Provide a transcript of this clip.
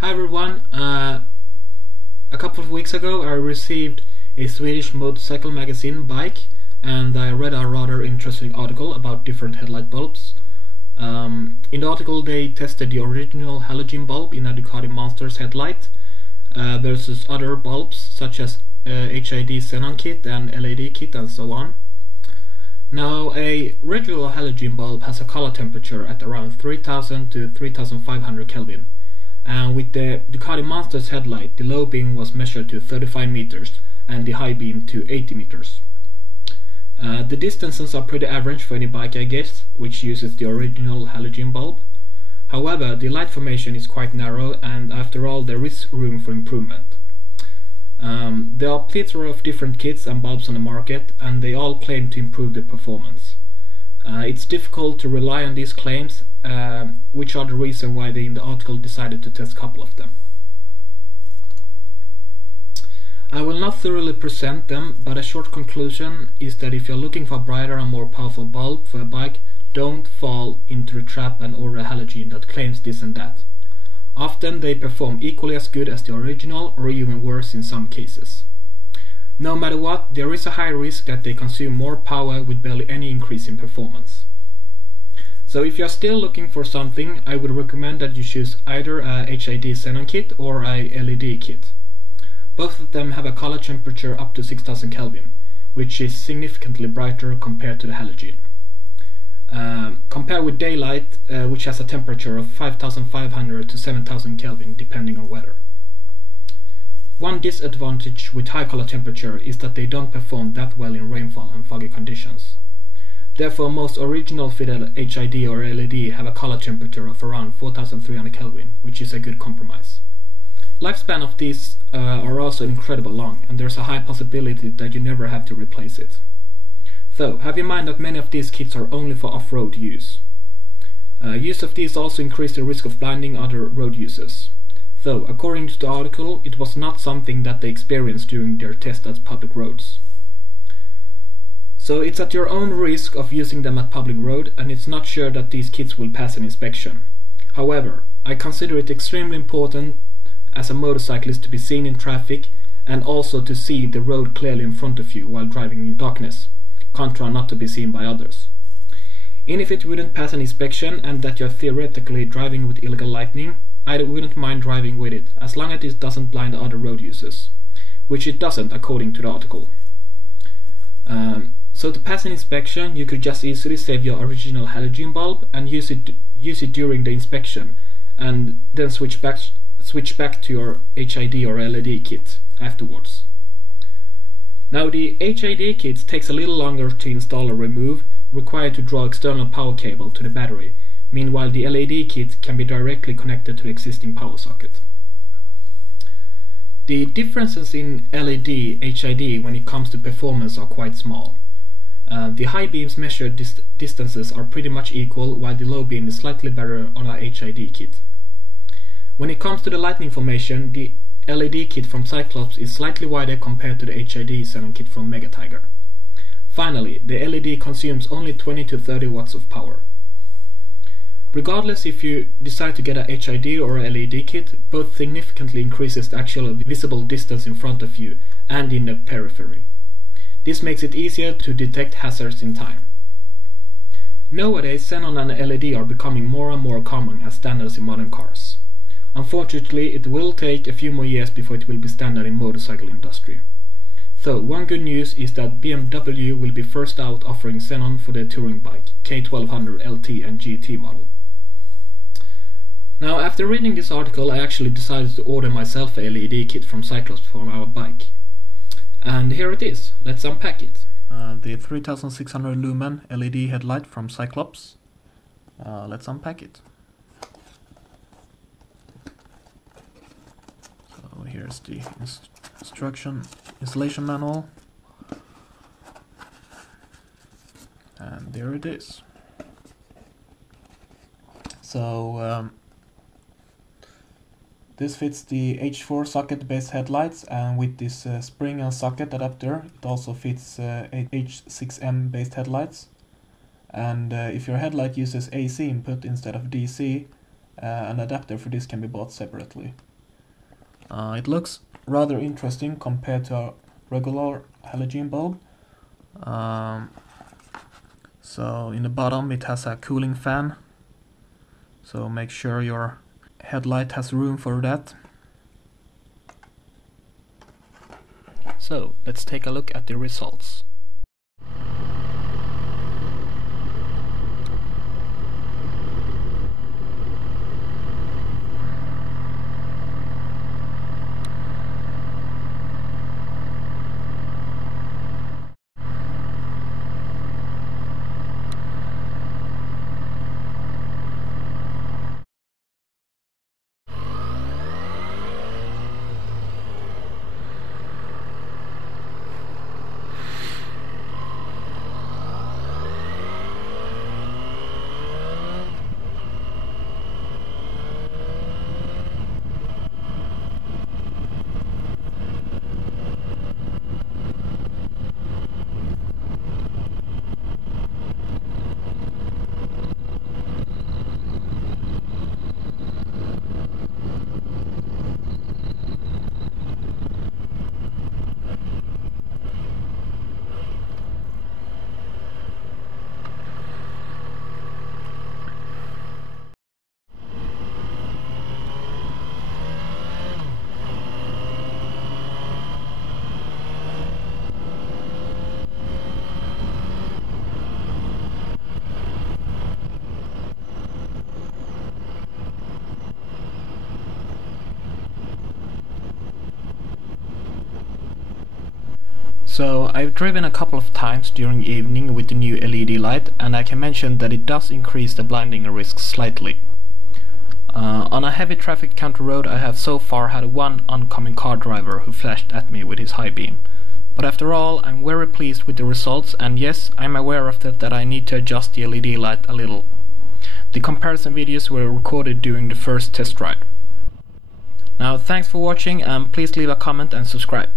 Hi everyone, a couple of weeks ago I received a Swedish motorcycle magazine, Bike, and I read a rather interesting article about different headlight bulbs. In the article they tested the original halogen bulb in a Ducati Monster's headlight versus other bulbs such as HID Xenon kit and LED kit and so on. Now, a regular halogen bulb has a color temperature at around 3000 to 3500 Kelvin. And with the Ducati Monster's headlight, the low beam was measured to 35 meters and the high beam to 80 meters. The distances are pretty average for any bike, I guess, which uses the original halogen bulb. However, the light formation is quite narrow, and after all, there is room for improvement. There are a plethora of different kits and bulbs on the market, and they all claim to improve the performance. It's difficult to rely on these claims, which are the reason why they in the article decided to test a couple of them. I will not thoroughly present them, but a short conclusion is that if you're looking for a brighter and more powerful bulb for a bike, don't fall into the trap and order a halogen that claims this and that. Often they perform equally as good as the original, or even worse in some cases. No matter what, there is a high risk that they consume more power with barely any increase in performance. So if you're still looking for something, I would recommend that you choose either a HID Xenon kit or a LED kit. Both of them have a color temperature up to 6000 Kelvin, which is significantly brighter compared to the halogen. Compare with daylight, which has a temperature of 5500 to 7000 Kelvin depending on weather. One disadvantage with high color temperature is that they don't perform that well in rainfall and foggy conditions. Therefore, most original fitted HID or LED have a color temperature of around 4300 Kelvin, which is a good compromise. Lifespan of these are also incredibly long, and there's a high possibility that you never have to replace it. So, have in mind that many of these kits are only for off-road use. Use of these also increase the risk of blinding other road users. Though, according to the article, it was not something that they experienced during their test at public roads. So it's at your own risk of using them at public road, and it's not sure that these kits will pass an inspection. However, I consider it extremely important as a motorcyclist to be seen in traffic and also to see the road clearly in front of you while driving in darkness, contra not to be seen by others. Even if it wouldn't pass an inspection and that you're theoretically driving with illegal lighting, I wouldn't mind driving with it, as long as it doesn't blind other road users, which it doesn't according to the article. So to pass an inspection, you could just easily save your original halogen bulb and use it during the inspection, and then switch back to your HID or LED kit afterwards. Now the HID kit takes a little longer to install or remove, required to draw external power cable to the battery. Meanwhile, the LED kit can be directly connected to the existing power socket. The differences in LED HID when it comes to performance are quite small. The high beams measured distances are pretty much equal, while the low beam is slightly better on a HID kit. When it comes to the lighting formation, the LED kit from Cyclops is slightly wider compared to the HID Xenon kit from Mega Tiger. Finally, the LED consumes only 20 to 30 watts of power. Regardless if you decide to get a HID or a LED kit, both significantly increases the actual visible distance in front of you and in the periphery. This makes it easier to detect hazards in time. Nowadays, Xenon and LED are becoming more and more common as standards in modern cars. Unfortunately, it will take a few more years before it will be standard in motorcycle industry. So, one good news is that BMW will be first out offering Xenon for their touring bike, K1200 LT and GT model. Now, after reading this article, I actually decided to order myself a LED kit from Cyclops for our bike. And here it is. Let's unpack it. The 3600 lumen LED headlight from Cyclops. Let's unpack it. So here's the installation manual. And there it is. So this fits the H4 socket based headlights, and with this spring and socket adapter it also fits H6M based headlights. And if your headlight uses AC input instead of DC, an adapter for this can be bought separately. It looks rather interesting compared to a regular halogen bulb. So in the bottom it has a cooling fan, so make sure your headlight has room for that. So let's take a look at the results. So I've driven a couple of times during evening with the new LED light, and I can mention that it does increase the blinding risk slightly. On a heavy traffic county road I have so far had one oncoming car driver who flashed at me with his high beam. But after all, I'm very pleased with the results, and yes, I'm aware of that I need to adjust the LED light a little. The comparison videos were recorded during the first test ride. Now thanks for watching, and please leave a comment and subscribe.